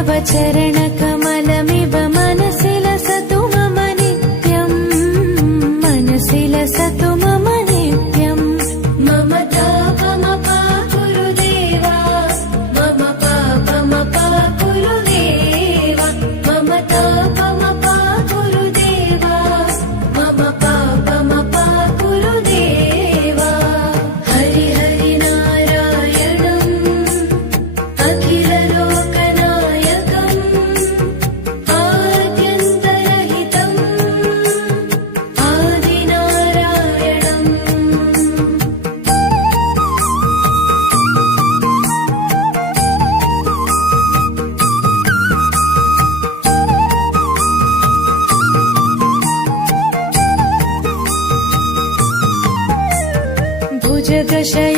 तव चरणकमलमिव मनसि लसतु मम नित्यम् मनसि लसतु मम नित्यम् मम तापमपाकुरु देवा मम पापमपाकुरु देवा मम तापमपाकुरु देवा मम पापमपाकुरु देवा हरि हरि नारायणम् अखिललोकनायकम् आद्यन्तरहितम् आदिनारायणम् भुजगशयनं